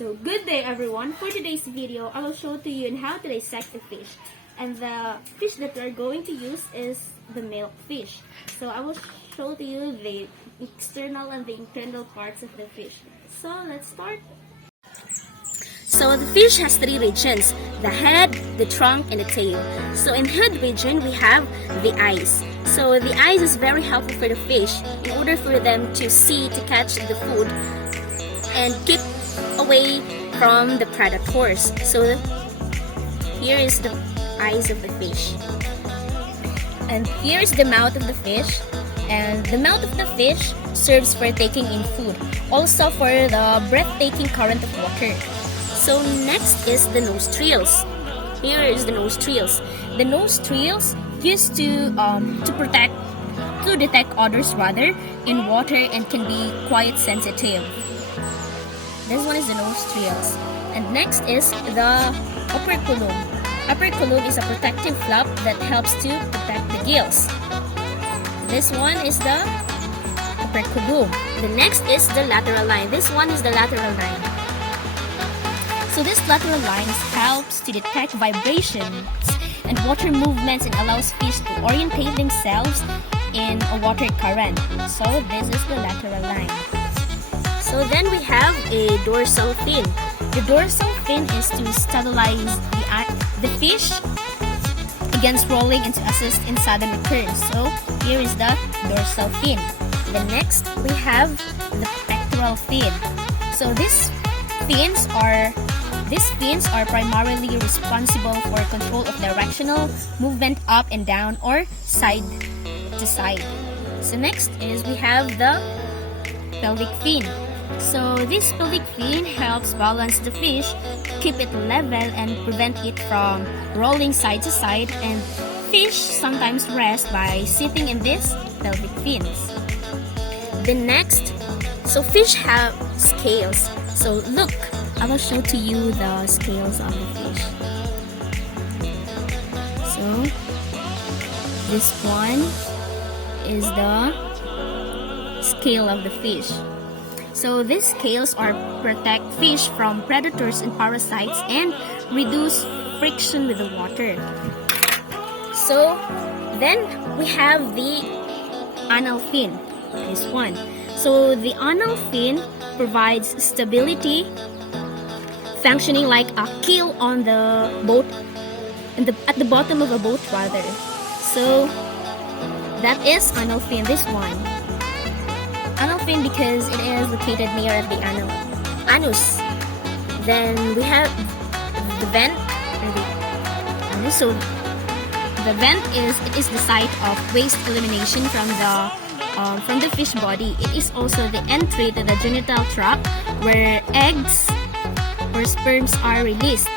So good day everyone. For today's video, I will show to you on how to dissect a fish. And the fish that we are going to use is the milk fish. So I will show to you the external and the internal parts of the fish. So let's start. So the fish has three regions: the head, the trunk, and the tail. So in head region, we have the eyes. So the eyes is very helpful for the fish in order for them to see, to catch the food, and keep away from the predators. So here is the eyes of the fish. And here is the mouth of the fish. And the mouth of the fish serves for taking in food, also for the breathtaking current of water. So next is the nostrils. Here is the nostrils. The nostrils used to detect odors rather in water and can be quite sensitive. This one is the nostrils. And next is the operculum. Operculum is a protective flap that helps to protect the gills. This one is the operculum. The next is the lateral line. This one is the lateral line. So this lateral lines helps to detect vibrations and water movements and allows fish to orientate themselves in a water current. So this is the lateral line. So then we have a dorsal fin. The dorsal fin is to stabilize the fish against rolling and to assist in sudden returns. So here is the dorsal fin. The next we have the pectoral fin. So these fins are primarily responsible for control of directional movement up and down or side to side. So next is we have the pelvic fin. So this pelvic fin helps balance the fish, keep it level and prevent it from rolling side to side, and fish sometimes rest by sitting in these pelvic fins. The next, so fish have scales. So look, I will show to you the scales of the fish. So this one is the scale of the fish. So these scales are protect fish from predators and parasites and reduce friction with the water. So then we have the anal fin. This one. So the anal fin provides stability, functioning like a keel on the boat, at the bottom of a boat rather. So that is anal fin, this one. Anal fin because it is located near the anus. Then we have the vent. So the vent is the site of waste elimination from the fish body. It is also the entry to the genital tract where eggs or sperms are released.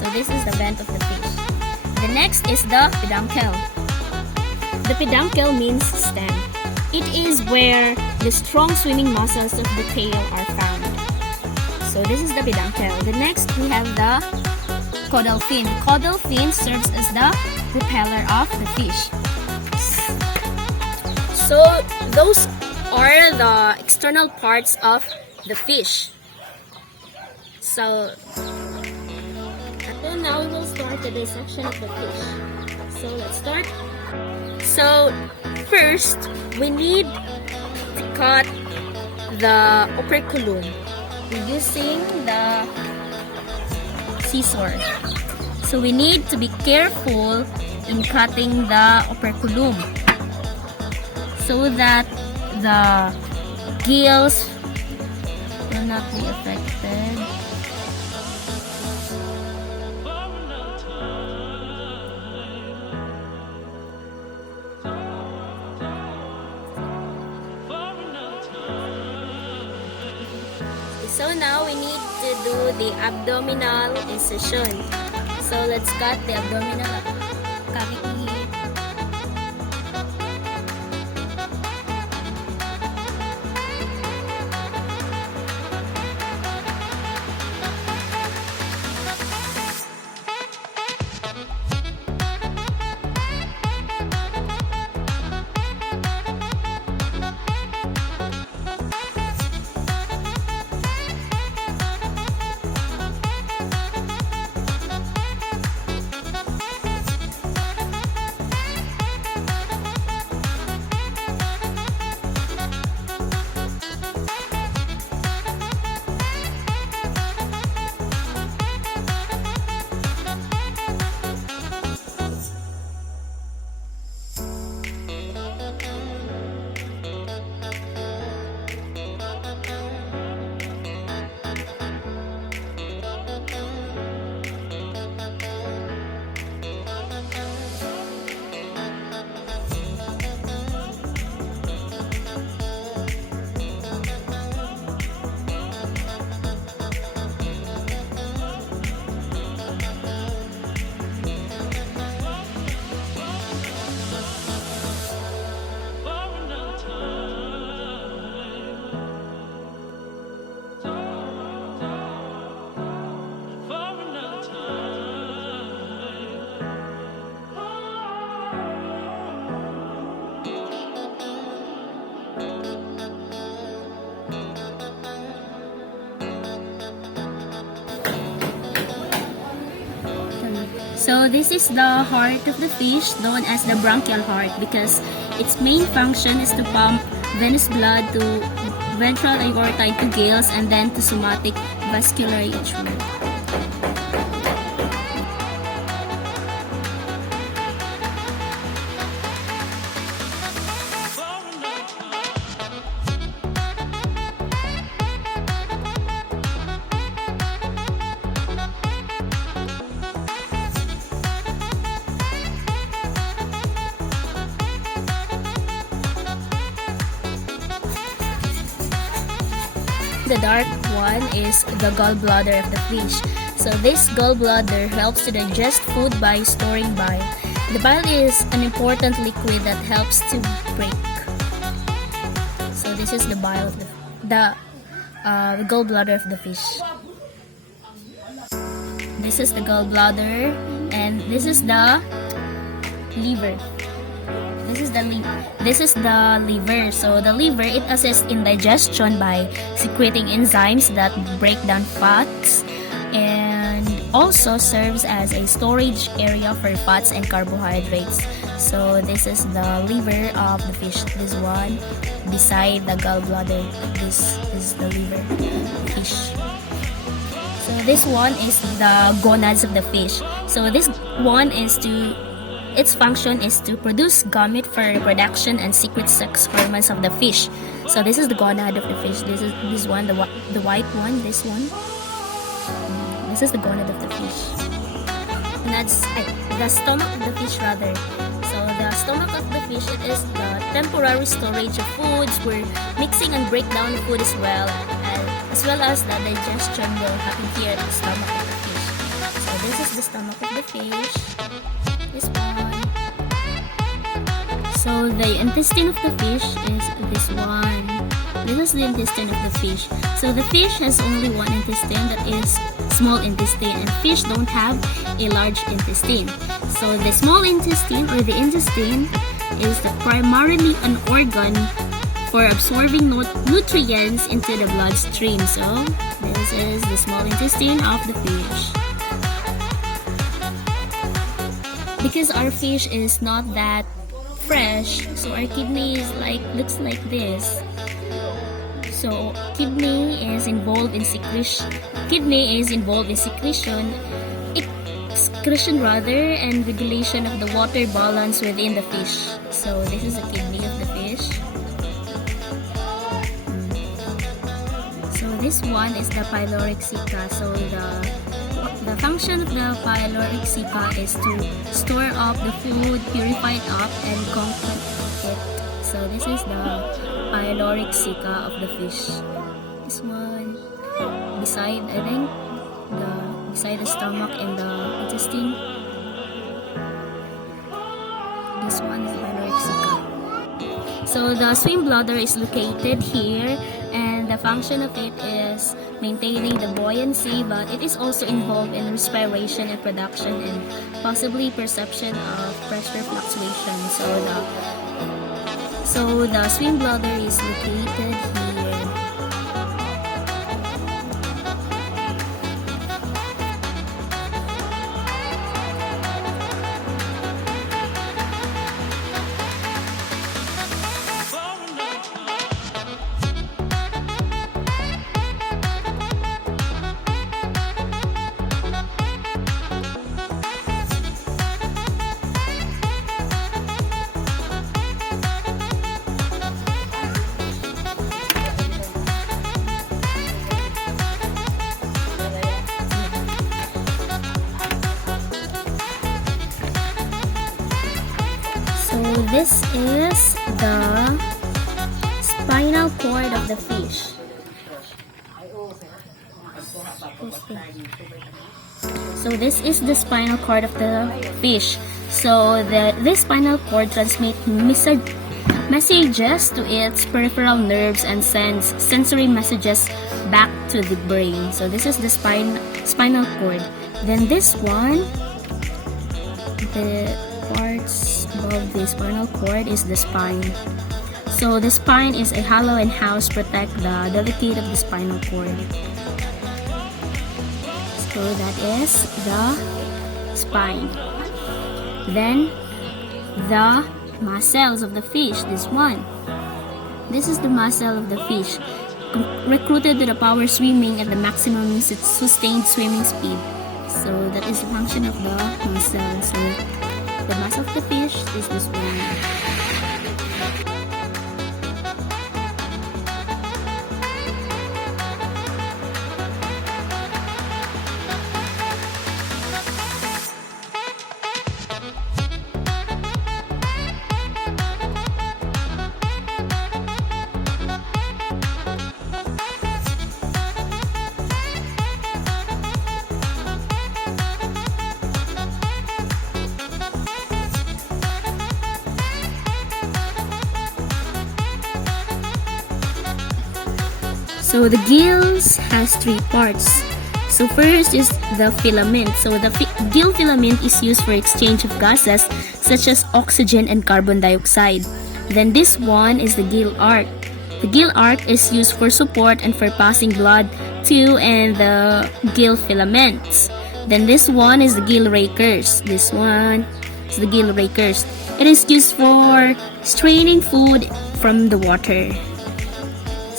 So this is the vent of the fish. The next is the peduncle. The peduncle means stem. It is where the strong swimming muscles of the tail are found. So this is the peduncle. The next we have the caudal fin. The caudal fin serves as the propeller of the fish. So those are the external parts of the fish. So now we will start the dissection of the fish. So let's start. So first, we need to cut the operculum using the scissors. So we need to be careful in cutting the operculum so that the gills will not be affected. So now we need to do the abdominal incision. So let's cut the abdominal cavity. So this is the heart of the fish, known as the bronchial heart, because its main function is to pump venous blood to ventral aorta to gills and then to somatic vascular atrium. The dark one is the gallbladder of the fish. So this gallbladder helps to digest food by storing bile. The bile is an important liquid that helps to break. So this is the bile of the gallbladder of the fish. This is the gallbladder, and this is the liver. This is the liver. So the liver, it assists in digestion by secreting enzymes that break down fats, and also serves as a storage area for fats and carbohydrates. So this is the liver of the fish. This one beside the gallbladder. This is the liver of the fish. So this one is the gonads of the fish. So this one is its function is to produce gamete for reproduction and secret sex hormones of the fish. So this is the gonad of the fish. This is this one, the white one. This one. This is the gonad of the fish. And that's the stomach of the fish, rather. So the stomach of the fish, it is the temporary storage of foods where mixing and breakdown of food as well as the digestion will happen here at the stomach of the fish. So this is the stomach of the fish. This one. So the intestine of the fish is this one. This is the intestine of the fish. So the fish has only one intestine, that is small intestine, and fish don't have a large intestine. So the small intestine, or the intestine, is primarily an organ for absorbing nutrients into the bloodstream. So this is the small intestine of the fish. Because our fish is not that fresh, so our kidney is looks like this. So kidney is involved in secretion, excretion and regulation of the water balance within the fish. So this is the kidney of the fish. So this one is the pyloric ceca. So the function of the pyloric ceca is to store up the food, purify it up, and concoct it. So this is the pyloric ceca of the fish. This one, beside the stomach and the intestine. This one is the pyloric ceca. So the swim bladder is located here, and the function of it is maintaining the buoyancy, but it is also involved in respiration and production and possibly perception of pressure fluctuation. So the swim bladder is located here. This is the spinal cord of the fish. So this is the spinal cord of the fish. So this spinal cord transmits messages to its peripheral nerves and sends sensory messages back to the brain. So this is the spinal cord. Then this one, the parts above the spinal cord is the spine. So the spine is a hollow and house protect the delicate of the spinal cord. So that is the spine. Then the muscles of the fish, this one. This is the muscle of the fish, recruited to the power swimming at the maximum sustained swimming speed. So that is the function of the muscle. So the muscle of the fish is this one. So the gills has three parts. So first is the filament. So the gill filament is used for exchange of gases such as oxygen and carbon dioxide. Then this one is the gill arc. The gill arc is used for support and for passing blood to and the gill filaments. Then this one is the gill rakers. This one is the gill rakers. It is used for straining food from the water.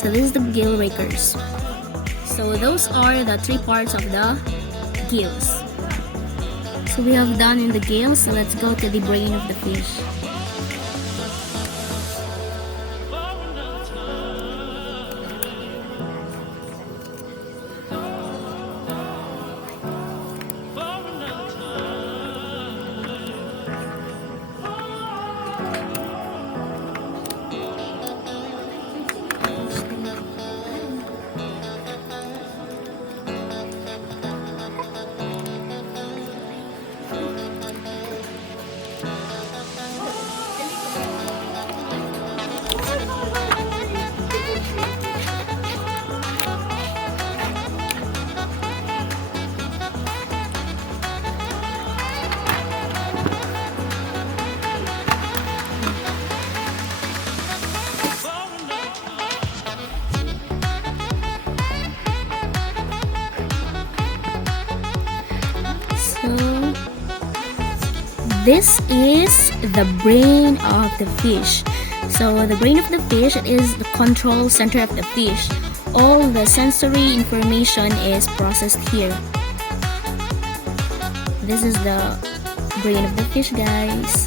So this is the gill rakers. So those are the three parts of the gills. So we have done in the gills. So let's go to the brain of the fish. This is the brain of the fish. So the brain of the fish is the control center of the fish. All the sensory information is processed here. This is the brain of the fish, guys.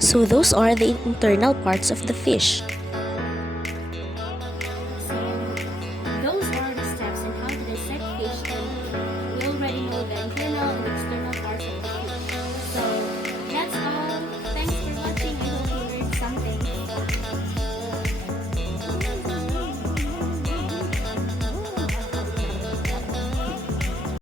So those are the internal parts of the fish.